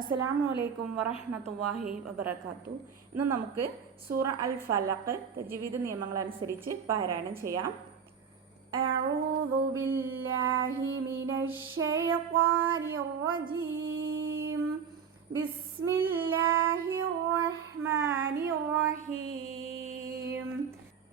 അസ്സലാമു അലൈക്കും വറഹ്മത്തുള്ളാഹി വബറകാതുഹു. ഇന്ന് നമുക്ക് സൂറ അൽ ഫലഖ് തജ്വീദ് നിയമങ്ങൾ അനുസരിച്ച് പാരായണം ചെയ്യാം. അഊദു ബില്ലാഹി മിനശ് ശൈത്വാനിർ റജീം. ബിസ്മില്ലാഹിർ റഹ്മാനിർ റഹീം.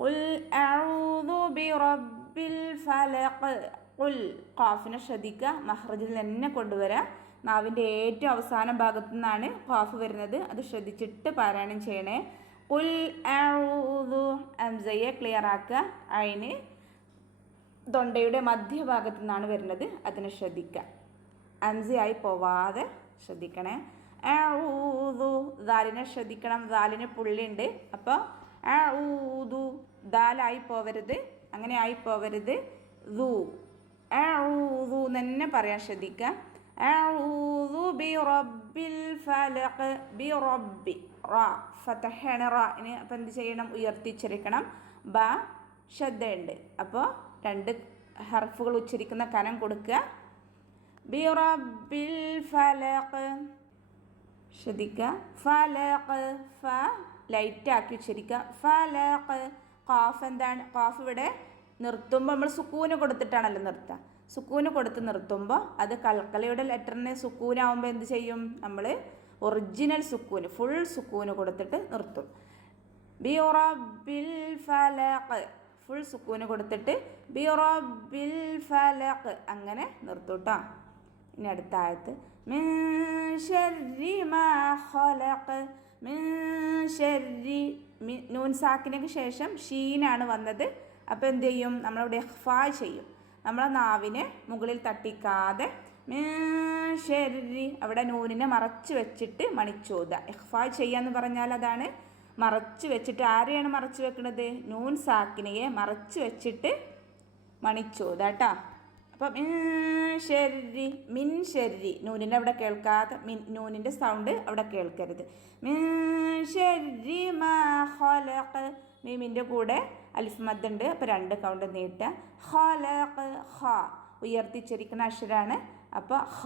ഖുൽ അഊദു ബിറബ്ബിൽ ഫലഖ്. ഖുൽ ഖാഫിനെ ശ്രദ്ധിക്കുക, മഖ്റജിൽ തന്നെ കൊണ്ടുവരാം. നാവിൻ്റെ ഏറ്റവും അവസാന ഭാഗത്തു നിന്നാണ് ഖാഫ് വരുന്നത്, അത് ശ്രദ്ധിച്ചിട്ട് പാരായണം ചെയ്യണേ. ഖുൽ അഊദു ഹംസയെ ക്ലിയർ ആക്കുക. ഐന് തൊണ്ടയുടെ മധ്യഭാഗത്തു നിന്നാണ് വരുന്നത്, അതിനെ ശ്രദ്ധിക്കുക. ഹംസയായി പോവാതെ ശ്രദ്ധിക്കണേ. അഊദു ദാലിനെ ശ്രദ്ധിക്കണം, ദാലിന് പുള്ളിയുണ്ട്. അപ്പോൾ അഊദു ദാലായി പോവരുത്, അങ്ങനെ ആയി പോവരുത്. ദു അഊദു തന്നെ പറയാൻ ശ്രദ്ധിക്കുക. അഊദു ബിറബ്ബിൽ ഫലഖ്. ബിറബ്ബി റ ഫതഹന റാഇന് അപ്പോൾ എന്ത് ചെയ്യണം? ഉയർത്തിച്ചരിക്കണം. ബ ശദ്ദയുണ്ട്, അപ്പോൾ രണ്ട് ഹർഫുകൾ ഉച്ചരിക്കുന്ന കനം കൊടുക്കുക. ബിറബ്ബിൽ ഫലഖ് ശ്രദ്ധിക്കുക. ഫലഖ് ഫ ലൈറ്റാക്കി ഉച്ചരിക്കുക. ഫലഖ്. ഖാഫ് എന്താണ്? ഖാഫ് ഇവിടെ നിർത്തുമ്പോൾ നമ്മൾ സുക്കൂന് കൊടുത്തിട്ടാണല്ലോ നിർത്തുക. സുക്കൂന് കൊടുത്ത് നിർത്തുമ്പോൾ അത് കൽക്കലയുടെ ലെറ്ററിന് സുക്കൂനാവുമ്പോൾ എന്ത് ചെയ്യും? നമ്മൾ ഒറിജിനൽ സുക്കൂന് ഫുൾ സുക്കൂന് കൊടുത്തിട്ട് നിർത്തും. ബിറബ്ബിൽ ഫലഖ് ഫുൾ സുക്കൂന് കൊടുത്തിട്ട് ബിറബ്ബിൽ ഫലഖ് അങ്ങനെ നിർത്തും കേട്ടോ. ഇനി അടുത്ത ആയത്ത് മിൻ ശർരി മാ ഖലഖ്. മിൻ ശർരി നൂൻ സാക്കിനക്ക് ശേഷം ഷീനാണ് വന്നത്, അപ്പോൾ എന്ത് ചെയ്യും? നമ്മളിവിടെ ഇഖ്ഫാ ചെയ്യും. നമ്മളെ നാവിനെ മുകളിൽ തട്ടിക്കാതെ മിൻ ശർരി അവിടെ നൂനിനെ മറച്ച് വെച്ചിട്ട് മണിച്ചോദ. ഇഖ്ഫാ ചെയ്യാന്ന് പറഞ്ഞാൽ അതാണ് മറച്ച് വെച്ചിട്ട്. ആരെയാണ് മറച്ച് വെക്കുന്നത്? നൂൻ സാക്കിനയെ മറച്ച് വെച്ചിട്ട് മണിച്ചോദ കേട്ടോ. അപ്പം മിൻ ശർരി, മിൻ ശർരി നൂനിൻ്റെ അവിടെ കേൾക്കാതെ, നൂനിൻ്റെ സൗണ്ട് അവിടെ കേൾക്കരുത്. മിൻ ശർരി മാ ഖലഖ്. മീമിൻ്റെ കൂടെ അലിഫ് മദ് ഉണ്ട്, അപ്പോൾ രണ്ട് കൗണ്ട് നീട്ടുക. ഖലഖ് ഖ ഉയർത്തിച്ചരിക്കുന്ന അക്ഷരമാണ്, അപ്പോൾ ഖ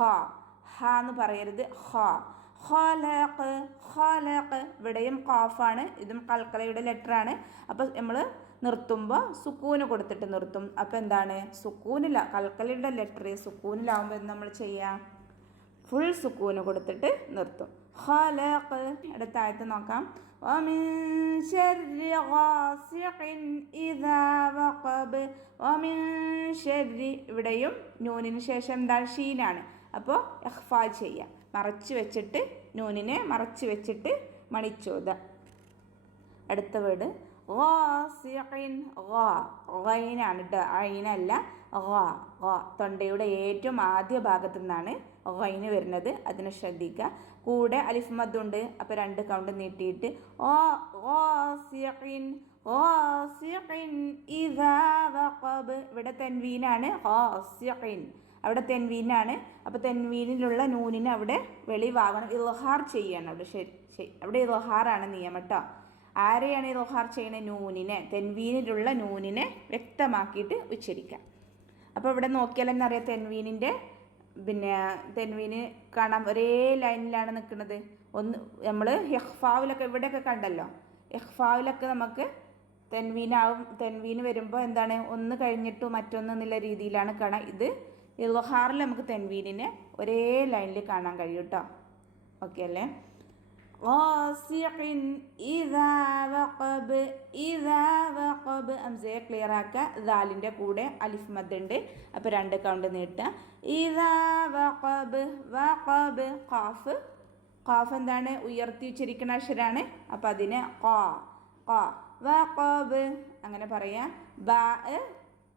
ഹ എന്ന് പറയരുത്. ഖ ഖലഖ് ഖലഖ്. ഇവിടെയും ഖാഫാണ്, ഇതും കൽക്കലയുടെ ലെറ്ററാണ്. അപ്പോൾ നമ്മൾ നിർത്തുമ്പോൾ സുക്കൂന് കൊടുത്തിട്ട് നിർത്തും. അപ്പോൾ എന്താണ്? സുക്കൂനില്ല, കൽക്കലയുടെ ലെറ്റർ സുക്കൂനിലാവുമ്പോൾ നമ്മൾ ചെയ്യാം, ഫുൾ സുക്കൂന് കൊടുത്തിട്ട് നിർത്തും. ഖലഖ്. അടുത്ത ആയത്ത് നോക്കാം. വമിൻ ശർരി ഗാസിഖിൻ ഇദാ വഖബ്. വമിൻ ശർരി ഇവിടെയും നൂനിന് ശേഷം എന്താണ്? ഷീനാണ്, അപ്പോൾ ഇഖ്ഫാ ചെയ്യുക. മറച്ച് വെച്ചിട്ട് നൂനിനെ മറച്ച് വെച്ചിട്ട് മണിച്ചോദ. അടുത്ത വേർഡ് ഗാസിഖിൻ. ഗൈനാണ് ട്ടോ, ഐനല്ല. തൊണ്ടയുടെ ഏറ്റവും ആദ്യ ഭാഗത്തു നിന്നാണ് ഗൈന് വരുന്നത്, അതിനെ ശ്രദ്ധിക്കുക. കൂടെ അലിഫ് മദ്ദുണ്ട്, അപ്പോൾ രണ്ട് കൗണ്ട് നീട്ടിയിട്ട് ഗാസിഖിൻ ഗാസിഖിൻ ഇദാ വഖബ്. ഇവിടെ തെൻവീനാണ്. ഗാസിഖിൻ അവിടെ തെൻവീനാണ്, അപ്പോൾ തെൻവീനിലുള്ള നൂനിനെ അവിടെ വെളിവാകണം, ഇൽഹാർ ചെയ്യണം. അവിടെ ഇൽഹാറാണ് നിയമം കേട്ടോ. ആരെയാണ് ഇൽഹാർ ചെയ്യുന്നത്? നൂനിനെ, തെൻവീനിലുള്ള നൂനിനെ വ്യക്തമാക്കിയിട്ട് ഉച്ചരിക്കാം. അപ്പോൾ ഇവിടെ നോക്കിയാൽ തന്നെ അറിയാം, തെൻവീനിൻ്റെ തെൻവീന് കാണാം ഒരേ ലൈനിലാണ് നിൽക്കുന്നത്. ഒന്ന് നമ്മൾ ഇഖ്ഫാവിലൊക്കെ ഇവിടെയൊക്കെ കണ്ടല്ലോ, ഇഖ്ഫാവിലൊക്കെ നമുക്ക് തെൻവീനാവും. തെൻവീന് വരുമ്പോൾ എന്താണ്? ഒന്ന് കഴിഞ്ഞിട്ട് മറ്റൊന്ന് എന്നുള്ള രീതിയിലാണ് കാണാം. ഇത് ഇൽഹാറിൽ നമുക്ക് തെൻവീനിനെ ഒരേ ലൈനിൽ കാണാൻ കഴിയും കേട്ടോ. ഓക്കെ അല്ലേ? ഗാസിഖിൻ ഇദാ വഖബ്. ഇദാ വഖബ് ഹംസയെ ക്ലിയർ ആക്കുക. ദാലിൻ്റെ കൂടെ അലിഫ് മദ് ഉണ്ട്, അപ്പോൾ രണ്ട് കൗണ്ട് നീട്ടുക. ഇദാ വഖബ് വഖബ്. ഖാഫ് ഖാഫ് എന്താണ്? ഉയർത്തി ഉച്ചരിക്കുന്ന അക്ഷരമാണ്, അപ്പോൾ അതിനെ ഖാ ഖാ വഖബ് അങ്ങനെ പറയാം. ബാ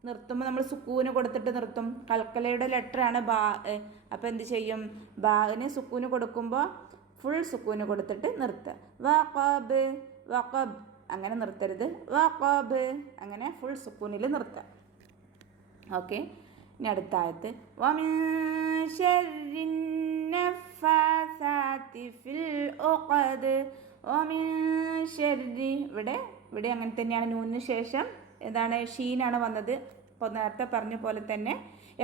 നിർത്തുമ്പോൾ നമ്മൾ സുക്കൂന് കൊടുത്തിട്ട് നിർത്തും. കൽക്കലയുടെ ലെറ്ററാണ് ബാ, അപ്പോൾ എന്ത് ചെയ്യും? ബാന് സുക്കൂന് കൊടുക്കുമ്പോൾ ഫുൾ സുക്കൂന് കൊടുത്തിട്ട് നിർത്തുക. വഖബ് വഖബ് അങ്ങനെ നിർത്തരുത്. വഖബ് അങ്ങനെ ഫുൾ സുക്കൂനിൽ നിർത്തുക. ഓക്കെ. ഇനി അടുത്ത ആയത്ത് വമിൻ ശർരി നഫ്ഫാസാതി ഫിൽ ഉഖദ്. വമിൻ ശർരി ഇവിടെ അങ്ങനെ തന്നെയാണ്. നൂനിന് ശേഷം ഏതാണ്? ഷീനാണ് വന്നത്. അപ്പോൾ നേരത്തെ പറഞ്ഞ പോലെ തന്നെ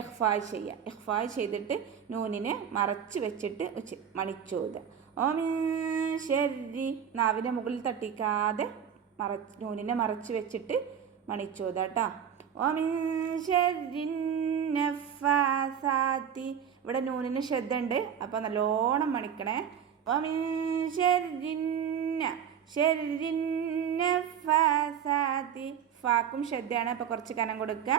ഇഖ്ഫായ് ചെയ്യുക. ഇഖ്ഫായ് ചെയ്തിട്ട് നൂനിനെ മറച്ച് വെച്ചിട്ട് മണിച്ചോതുക. ഓമിൻ ശരി നാവിൻ്റെ മുകളിൽ തട്ടിക്കാതെ നൂനിനെ മറച്ച് വെച്ചിട്ട് മണിച്ചോതുക കേട്ടോ. ഓമിൻ ശരി നഫാസാത്തി ഇവിടെ നൂനിന് ശബ്ദമുണ്ട്, അപ്പോൾ നല്ലോണം മണിക്കണേ. ഓമിൻ ശരി നഫാസാത്തി ഫാക്കും ശബ്ദമാണ്, അപ്പോൾ കുറച്ച് കനം കൊടുക്കുക.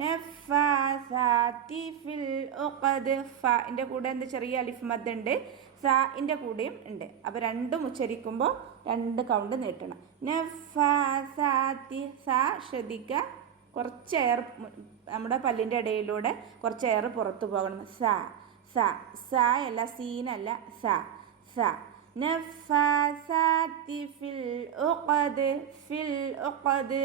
നഫാസാത്തി ഫിൽ ഉഖദ് ഫാൻ്റെ കൂടെ എന്ത് ചെറിയ അലിഫ് മദ് ഉണ്ട്, സാഇൻ്റെ കൂടെയും ഉണ്ട്. അപ്പോൾ രണ്ടും ഉച്ചരിക്കുമ്പോൾ 2 കൗണ്ട് നീട്ടണം. നഫാസാത്തി സാ ശ്രദ്ധിക്കുക, കുറച്ച് എയർ നമ്മുടെ പല്ലിൻ്റെ ഇടയിലൂടെ കുറച്ച് എയർ പുറത്തു പോകണം. സാ സാ സാ അല്ല സീനല്ല സാ സാ. നഫാസാത്തി ഫിൽ ഉഖദ് ഫിൽ ഉഖദ്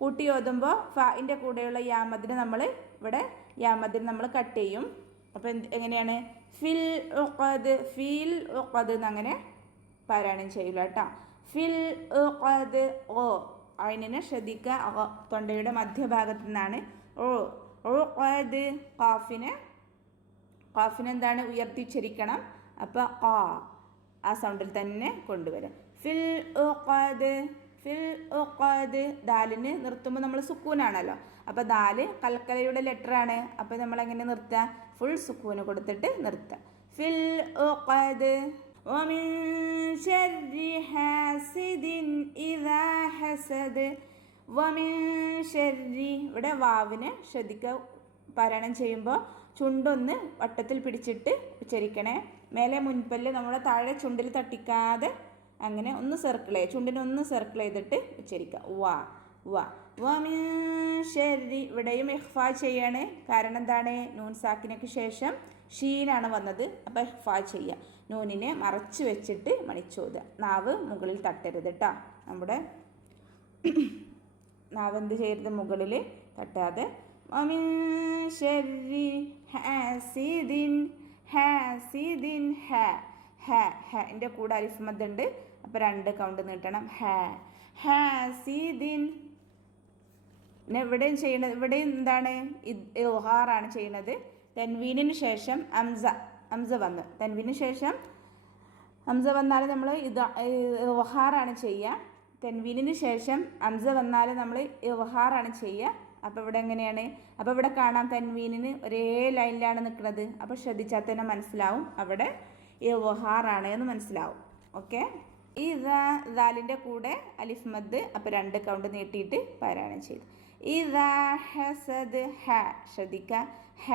കൂട്ടി ഓതുമ്പോൾ ഫാഇൻ്റെ കൂടെയുള്ള യാമദിനെ നമ്മൾ ഇവിടെ യാമദിനെ നമ്മൾ കട്ട് ചെയ്യും. അപ്പോൾ എങ്ങനെയാണ് ഫിൽ ഉഖദ് ഫിൽ ഉഖദ് എന്നങ്ങനെ പാരായണം ചെയ്യില്ല കേട്ടോ. ഫിൽ ഉഖദ് ഓ അതിനെ ശ്രദ്ധിക്കുക, തൊണ്ടയുടെ മധ്യഭാഗത്തു നിന്നാണ് ഓ ഉഖദ്. ഖാഫിനെ എന്താണ് ഉയർത്തിച്ചിരിക്കണം, അപ്പോൾ ആ സൗണ്ടിൽ തന്നെ കൊണ്ടുവരാം. ഫിൽ ഉഖദ് ഫിൽ ഉഖദ്. ദാലിന് നിർത്തുമ്പോൾ നമ്മൾ സുക്കൂനാണല്ലോ, അപ്പോൾ ദാല് കൽക്കലയുടെ ലെറ്ററാണ്, അപ്പോൾ നമ്മൾ എങ്ങനെ നിർത്തുക, ഫുൾ സുക്കൂന് കൊടുത്തിട്ട് നിർത്തുക. ഫിൽ ഉഖദ്. വമിൻ ശർരി ഹാസിദിൻ ഇദാ ഹസദ്. വമിൻ ശർരി ഇവിടെ വാവിനെ ശ്രദ്ധിക്കുക, പാരായണം ചെയ്യുമ്പോൾ ചുണ്ടൊന്ന് വട്ടത്തിൽ പിടിച്ചിട്ട് ഉച്ചരിക്കണേ. മേലെ മുൻപല്ല് നമ്മുടെ താഴെ ചുണ്ടിൽ തട്ടിക്കാതെ അങ്ങനെ ഒന്ന് സർക്കിൾ ചെയ്യുക, ചുണ്ടിനൊന്ന് സർക്കിൾ ചെയ്തിട്ട് ഉച്ചരിക്കുക. വാ വാ. വമിൻ ശർരി ഇവിടെയും ഇഖ്ഫാ ചെയ്യാണ്, കാരണം എന്താണ്, നൂൻ സാക്കിനക്ക് ശേഷം ഷീനാണ് വന്നത്, അപ്പോൾ ഇഖ്ഫാ ചെയ്യുക. നൂനിനെ മറച്ച് വെച്ചിട്ട് മണിച്ചോതുക. നാവ് മുകളിൽ തട്ടരുത് കേട്ടോ, നമ്മുടെ നാവ് എന്ത് ചെയ്യരുത്, മുകളിൽ തട്ടാതെ. വമിൻ ശർരി ഹാസിദിൻ ഹാസിദിൻ ഹ ഹ ഹൻ്റെ കൂടെ അലിഫ് മദ് ഉണ്ട്, അപ്പോൾ 2 കൗണ്ട് നീട്ടണം. ഹാസിദിൻ. പിന്നെ ഇവിടെയും ചെയ്യണത്, ഇവിടെയും എന്താണ് ഇൽഹാറാണ് ചെയ്യുന്നത്. തൻവീനിന് ശേഷം അംസ വന്നു, തൻവീനിന് ശേഷം അംസ വന്നാൽ നമ്മൾ ഇൽഹാറാണ് ചെയ്യുക. തൻവീനിന് ശേഷം അംസ വന്നാൽ നമ്മൾ ഇൽഹാറാണ് ചെയ്യുക. അപ്പോൾ ഇവിടെ എങ്ങനെയാണ്, അപ്പോൾ ഇവിടെ കാണാം തൻവീനിന് ഒരേ ലൈനിലാണ് നിൽക്കുന്നത്, അപ്പോൾ ശ്രദ്ധിച്ചാൽ തന്നെ മനസ്സിലാവും അവിടെ ഇൽഹാറാണ് എന്ന് മനസ്സിലാവും. ഓക്കെ. ഈ ദാലിൻ്റെ കൂടെ അലിഫ് മദ്, അപ്പോൾ 2 കൗണ്ട് നീട്ടിയിട്ട് പാരായണം ചെയ്തു. ഇദാ ഹസദ് ഹ ശ്രദ്ധിക്കുക, ഹ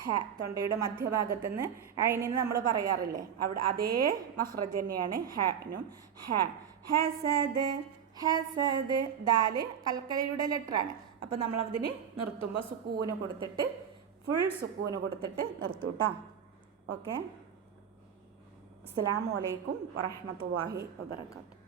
ഹ തൊണ്ടയുടെ മധ്യഭാഗത്ത് നിന്ന് അയിനിന്ന് നമ്മൾ പറയാറില്ലേ, അവിടെ അതേ മഖ്റജ് തന്നെയാണ് ഹനും. ഹ ഹസദ് ഹസദ്. ദാല് കൽക്കലയുടെ ലെറ്ററാണ്, അപ്പോൾ നമ്മളതിന് നിർത്തുമ്പോൾ സുക്കൂന് കൊടുത്തിട്ട് ഫുൾ സുക്കൂന് കൊടുത്തിട്ട് നിർത്തും കേട്ടോ. ഓക്കെ. അസ്സലാമു അലൈക്കും വറഹ്മത്തുള്ളാഹി വബറകാതുഹു.